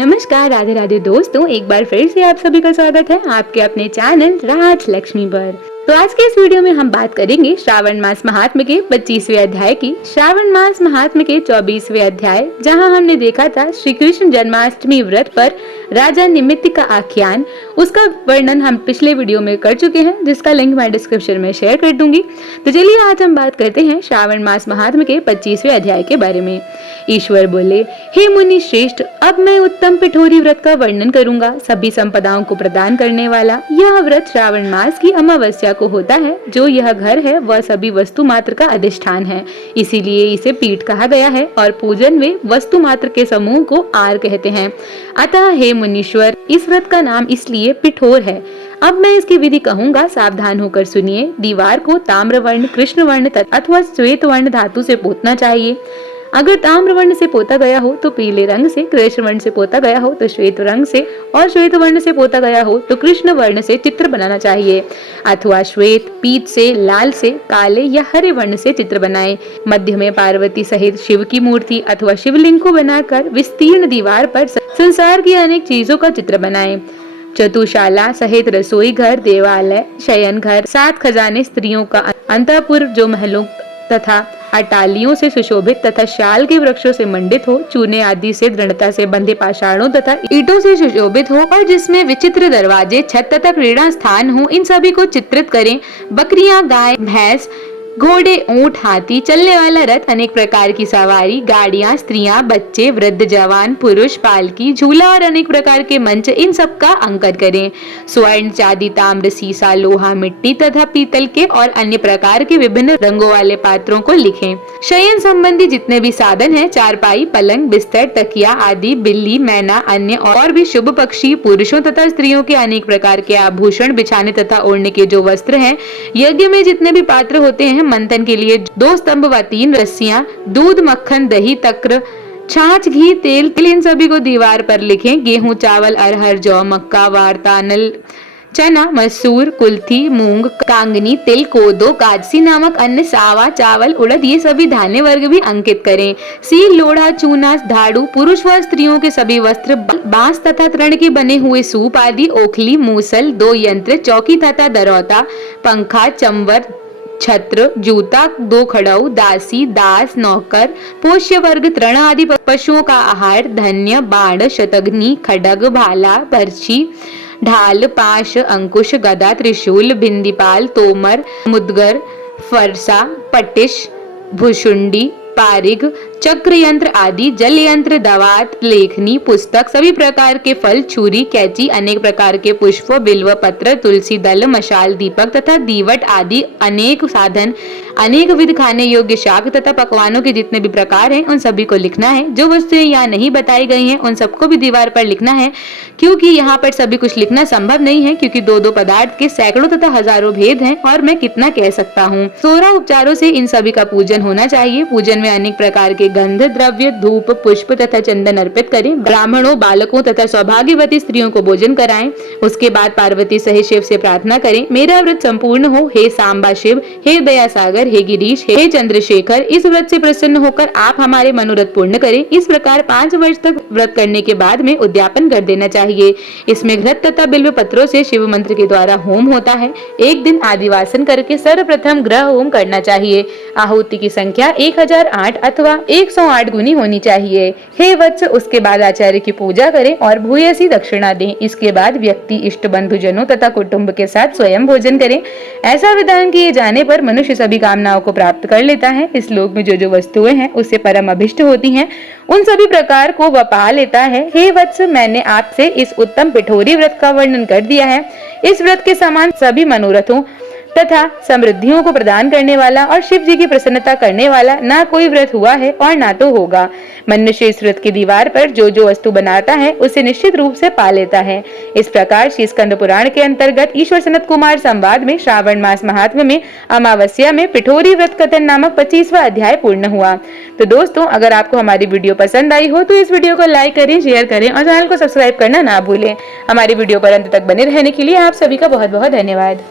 नमस्कार, राधे राधे दोस्तों, एक बार फिर से आप सभी का स्वागत है आपके अपने चैनल राज लक्ष्मी पर। तो आज के इस वीडियो में हम बात करेंगे श्रावण मास महात्म्य के 25वें अध्याय की। श्रावण मास महात्म्य के 24वें अध्याय, जहां हमने देखा था श्री कृष्ण जन्माष्टमी व्रत पर राजा निमित्त का आख्यान, उसका वर्णन हम पिछले वीडियो में कर चुके हैं, जिसका लिंक मैं डिस्क्रिप्शन में शेयर कर दूंगी। तो चलिए आज हम बात करते हैं श्रावण मास महात्म्य के 25वें अध्याय के बारे में। ईश्वर बोले, हे मुनि श्रेष्ठ, अब मैं उत्तम पिठोरी व्रत का वर्णन करूंगा। सभी संपदाओं को प्रदान करने वाला यह व्रत श्रावण मास की अमावस्या को होता है। जो यह घर है वह सभी वस्तु मात्र का अधिष्ठान है, इसीलिए इसे पीठ कहा गया है और पूजन में वस्तु मात्र के समूह को आर कहते हैं। अतः हे मुनीश्वर, इस व्रत का नाम इसलिए पिठोर है। अब मैं इसकी विधि कहूंगा, सावधान होकर सुनिए। दीवार को ताम्रवर्ण, कृष्ण वर्ण अथवा श्वेत वर्ण धातु से पोतना चाहिए। अगर ताम्र वर्ण से पोता गया हो तो पीले रंग से, कृष्ण वर्ण से पोता गया हो तो श्वेत रंग से, और श्वेत वर्ण से पोता गया हो तो कृष्ण वर्ण से चित्र बनाना चाहिए, अथवा श्वेत, पीत से, लाल से, काले या हरे वर्ण से चित्र बनाएं। मध्य में पार्वती सहित शिव की मूर्ति अथवा शिवलिंग को बनाकर विस्तीर्ण दीवार पर संसार की अनेक चीजों का चित्र बनाएं। चतुशाला सहित रसोई घर, देवालय, शयन घर, 7 खजाने, स्त्रियों का अंतःपुर जो महलों तथा अटालियों से सुशोभित तथा शाल के वृक्षों से मंडित हो, चूने आदि से दृढ़ता से बंधे पाषाणों तथा ईंटों से सुशोभित हो, और जिसमें विचित्र दरवाजे, छत तथा क्रीड़ा स्थान हो, इन सभी को चित्रित करें। बकरियां, गाय, भैंस, घोड़े, ऊंट, हाथी, चलने वाला रथ, अनेक प्रकार की सवारी, गाड़ियां, स्त्रियां, बच्चे, वृद्ध, जवान, पुरुष, पालकी, झूला और अनेक प्रकार के मंच, इन सब का अंकन करें। स्वर्ण, चांदी, ताम्र, सीसा, लोहा, मिट्टी तथा पीतल के और अन्य प्रकार के विभिन्न रंगों वाले पात्रों को लिखें। शयन संबंधी जितने भी साधन हैं, चारपाई, पलंग, बिस्तर, तकिया आदि, बिल्ली, मैना, अन्य और भी शुभ पक्षी, पुरुषों तथा स्त्रियों के अनेक प्रकार के आभूषण, बिछाने तथा ओढ़ने के जो वस्त्र हैं, यज्ञ में जितने भी पात्र होते हैं, मंथन के लिए 2 स्तंभ व 3 रस्सियां, दूध, मक्खन, दही, तक्र, छाछ, घी, तेल, इन सभी को दीवार पर लिखें। गेहूं, चावल, अरहर, जौ, मक्का, वारतानल, चना, मसूर, कुल्थी, मूंग, कांगनी, तिल, कोदो, काजसी नामक अन्य, सावा, चावल, उड़द, ये सभी धान्य वर्ग भी अंकित करें। सील, लोढ़ा, चूना, धाड़ू, पुरुष व स्त्रियों के सभी वस्त्र, बांस तथा तृण के बने हुए सूप आदि, ओखली, मूसल, 2 यंत्र, चौकी तथा दरौता, पंखा, चंवर, छत्र, जूता, 2 खड़ाऊ, दासी, दास, नौकर, पोष्य वर्ग, तृण आदि पशुओं का आहार, धन्य, बाण, शतघ्नी, खड्ग, भाला, बर्छी, ढाल, पाश, अंकुश, गदा, त्रिशूल, भिंदीपाल, तोमर, मुदगर, फरसा, पटिश, भुशुंडी, पारिग, चक्र यंत्र आदि, जल यंत्र, दवात, लेखनी, पुस्तक, सभी प्रकार के फल, छुरी, कैंची, अनेक प्रकार के पुष्प, बिल्व पत्र, तुलसी दल, मशाल, दीपक तथा दीवट आदि अनेक साधन, अनेक विध खाने योग्य शाक तथा पकवानों के जितने भी प्रकार हैं, उन सभी को लिखना है। जो वस्तुएं यहाँ नहीं बताई गई हैं, उन सबको भी दीवार पर लिखना है, क्योंकि यहाँ पर सभी कुछ लिखना संभव नहीं है, क्योंकि 2-2 पदार्थ के सैकड़ों तथा हजारों भेद हैं, और मैं कितना कह सकता हूँ। 16 उपचारों से इन सभी का पूजन होना चाहिए। पूजन में अनेक प्रकार के गंध द्रव्य, धूप, पुष्प तथा चंदन अर्पित करें। ब्राह्मणों, बालकों तथा सौभाग्यवती स्त्रियों को भोजन कराएं। उसके बाद पार्वती सहित शिव से प्रार्थना करें, मेरा व्रत संपूर्ण हो। हे सांबा शिव, हे दया सागर, हे गिरीश, हे चंद्रशेखर, इस व्रत से प्रसन्न होकर आप हमारे मनोरथ पूर्ण करें। इस प्रकार 5 वर्ष तक व्रत करने के बाद में उद्यापन कर देना चाहिए। इसमें घृत तथा बिल्व पत्रों से शिव मंत्र के द्वारा होम होता है। एक दिन आदिवासन करके सर्वप्रथम ग्रह होम करना चाहिए। आहुति की संख्या 1008 अथवा 108 गुनी होनी चाहिए। हे वत्स, उसके बाद आचार्य की पूजा करें और भूयसी दक्षिणा दें। इसके बाद व्यक्ति इष्ट बंधुजनों तथा कुटुंब के साथ स्वयं भोजन करें। ऐसा विधान किए जाने पर मनुष्य सभी कामनाओं को प्राप्त कर लेता है। इस लोक में जो वस्तुएं हैं उससे परम अभिष्ट होती हैं, उन सभी प्रकार को वह पा लेता है। हे वत्स, मैंने आपसे इस उत्तम पिठोरी व्रत का वर्णन कर दिया है। इस व्रत के समान सभी मनोरथों तथा समृद्धियों को प्रदान करने वाला और शिव जी की प्रसन्नता करने वाला ना कोई व्रत हुआ है और ना तो होगा। मनुष्य इस व्रत की दीवार पर जो वस्तु बनाता है उसे निश्चित रूप से पा लेता है। इस प्रकार श्री स्कंद पुराण के अंतर्गत ईश्वर सनत कुमार संवाद में श्रावण मास महात्म्य में अमावस्या में पिठोरी व्रत कथन नामक 25वां अध्याय पूर्ण हुआ। तो दोस्तों, अगर आपको हमारी वीडियो पसंद आई हो तो इस वीडियो को लाइक करें, शेयर करें और चैनल को सब्सक्राइब करना ना भूलें। हमारी वीडियो पर अंत तक बने रहने के लिए आप सभी का बहुत बहुत धन्यवाद।